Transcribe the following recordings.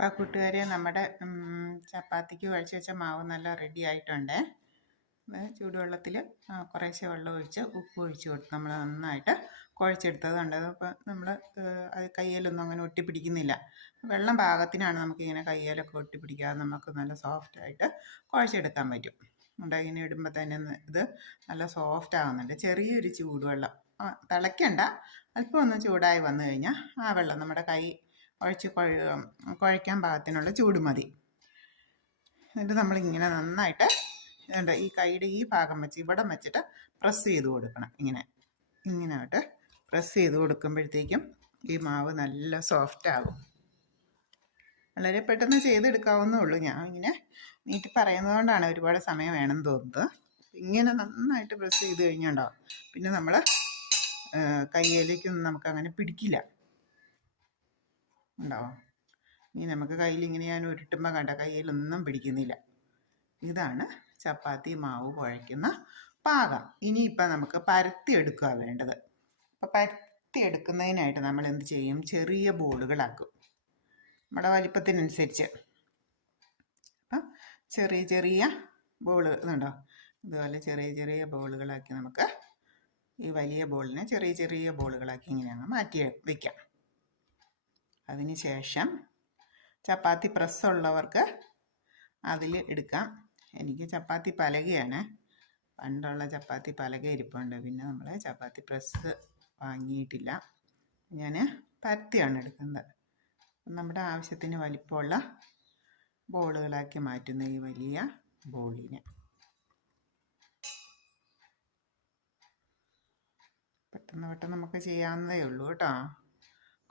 അപ്പോൾ കൂട്ടുകാരെ നമ്മുടെ ചപ്പാത്തിക്ക് കുഴച്ച് വെച്ച മാവ് നല്ല റെഡി ആയിട്ടുണ്ട്. ചൂടുവെള്ളത്തിൽ കുറേശ്ശെ വെള്ളം ഒഴിച്ച് ഉപ്പ് ഒഴിച്ച് കൊടുത്ത് നമ്മൾ നന്നായിട്ട് കുഴച്ചെടുത്തതുണ്ട്. അപ്പോൾ നമ്മൾ കയ്യിലൊന്നും അങ്ങനെ ഒട്ടിപ്പിടിക്കുന്നില്ല. വെള്ളം പാകത്തിനാണ് നമുക്കിങ്ങനെ കയ്യിലൊക്കെ ഒട്ടിപ്പിടിക്കാതെ നമുക്ക് നല്ല സോഫ്റ്റായിട്ട് കുഴച്ചെടുക്കാൻ പറ്റും. ഇങ്ങനെ ഇടുമ്പോൾ തന്നെ ഇത് നല്ല സോഫ്റ്റ് ആകുന്നുണ്ട്. ചെറിയൊരു ചൂടുവെള്ളം തിളയ്ക്കണ്ട, അല്പം ഒന്ന് ചൂടായി വന്നു കഴിഞ്ഞാൽ ആ വെള്ളം നമ്മുടെ കൈ കുഴയ്ക്കാൻ പാകത്തിനുള്ള ചൂട് മതി. എന്നിട്ട് നമ്മളിങ്ങനെ നന്നായിട്ട് ഈ കൈയുടെ ഈ ഭാഗം വെച്ച് ഇവിടം വെച്ചിട്ട് പ്രസ് ചെയ്ത് കൊടുക്കണം. ഇങ്ങനെയായിട്ട് പ്രസ് ചെയ്ത് കൊടുക്കുമ്പോഴത്തേക്കും ഈ മാവ് നല്ല സോഫ്റ്റ് ആകും. വളരെ പെട്ടെന്ന് ചെയ്തെടുക്കാവുന്നേ ഉള്ളൂ. ഞാൻ ഇങ്ങനെ നീട്ടി പറയുന്നത് കൊണ്ടാണ് ഒരുപാട് സമയം വേണമെന്ന് തോന്നുന്നത്. ഇങ്ങനെ നന്നായിട്ട് പ്രസ് ചെയ്ത് കഴിഞ്ഞുണ്ടാവും, പിന്നെ നമ്മൾ കയ്യിലേക്കൊന്നും നമുക്കങ്ങനെ പിടിക്കില്ല. ഉണ്ടാവും. ഇനി നമുക്ക് കയ്യിൽ ഇങ്ങനെ ഞാൻ ഉരുട്ടുമ്പോൾ കണ്ട കയ്യിലൊന്നും പിടിക്കുന്നില്ല. ഇതാണ് ചപ്പാത്തി മാവ് കുഴയ്ക്കുന്ന പാകം. ഇനിയിപ്പോൾ നമുക്ക് പരത്തിയെടുക്കുക വേണ്ടത്. അപ്പോൾ പരത്തിയെടുക്കുന്നതിനായിട്ട് നമ്മൾ എന്ത് ചെയ്യും? ചെറിയ ബോളുകളാക്കും, നമ്മുടെ വലിപ്പത്തിനനുസരിച്ച്. അപ്പം ചെറിയ ചെറിയ ബോള് ഇതുണ്ടോ, ഇതുപോലെ ചെറിയ ചെറിയ ബോളുകളാക്കി നമുക്ക് ഈ വലിയ ബോളിനെ ചെറിയ ചെറിയ ബോളുകളാക്കി ഇങ്ങനെയാണ് മാറ്റി വയ്ക്കാം. അതിന് ശേഷം ചപ്പാത്തി പ്രസ്സുള്ളവർക്ക് അതിൽ എടുക്കാം. എനിക്ക് ചപ്പാത്തി പലകയാണ്, പണ്ടുള്ള ചപ്പാത്തി പലക ഇരിപ്പുണ്ട്. പിന്നെ നമ്മൾ ചപ്പാത്തി പ്രസ് വാങ്ങിയിട്ടില്ല. ഞാൻ പരത്തിയാണ് എടുക്കുന്നത്. നമ്മുടെ ആവശ്യത്തിന് വലിപ്പമുള്ള ബോളുകളാക്കി മാറ്റുന്ന ഈ വലിയ ബോളിനെ പെട്ടെന്ന് നമുക്ക് ചെയ്യാവുന്നതേ ഉള്ളൂ കേട്ടോ.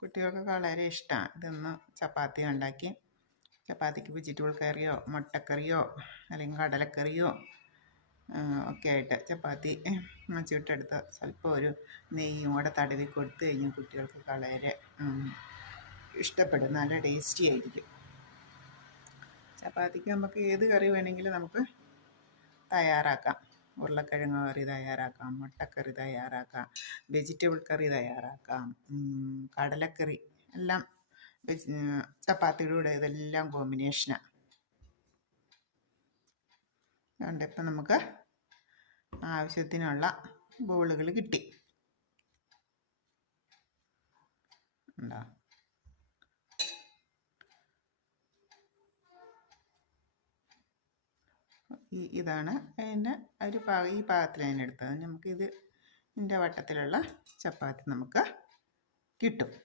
കുട്ടികൾക്കൊക്കെ വളരെ ഇഷ്ടമാണ്. ഇതൊന്ന് ചപ്പാത്തി ഉണ്ടാക്കി ചപ്പാത്തിക്ക് വെജിറ്റബിൾ കറിയോ മുട്ടക്കറിയോ അല്ലെങ്കിൽ കടലക്കറിയോ ഒക്കെ ആയിട്ട് ചപ്പാത്തി ചുട്ടെടുത്ത് സ്വല്പം ഒരു നെയ്യും കൂടെ തടവി കൊടുത്തു കഴിഞ്ഞാൽ കുട്ടികൾക്ക് വളരെ ഇഷ്ടപ്പെടും. നല്ല ടേസ്റ്റി ആയിരിക്കും. ചപ്പാത്തിക്ക് നമുക്ക് ഏത് കറി വേണമെങ്കിലും നമുക്ക് തയ്യാറാക്കാം. ഉരുളക്കിഴങ്ങ് കറി തയ്യാറാക്കാം, മുട്ടക്കറി തയ്യാറാക്കാം, വെജിറ്റബിൾ കറി തയ്യാറാക്കാം, കടലക്കറി എല്ലാം ചപ്പാത്തിയുടെ കൂടെ ഇതെല്ലാം കോമ്പിനേഷനാണ്. അതുകൊണ്ട് ഇപ്പം നമുക്ക് ആവശ്യത്തിനുള്ള ബോളുകൾ കിട്ടി. ഉണ്ടോ? ഇതാണ് അതിൻ്റെ ഒരു ഈ പാകത്തിൽ അതിനെടുത്തത്. നമുക്കിത് ഇതിൻ്റെ വട്ടത്തിലുള്ള ചപ്പാത്തി നമുക്ക് കിട്ടും.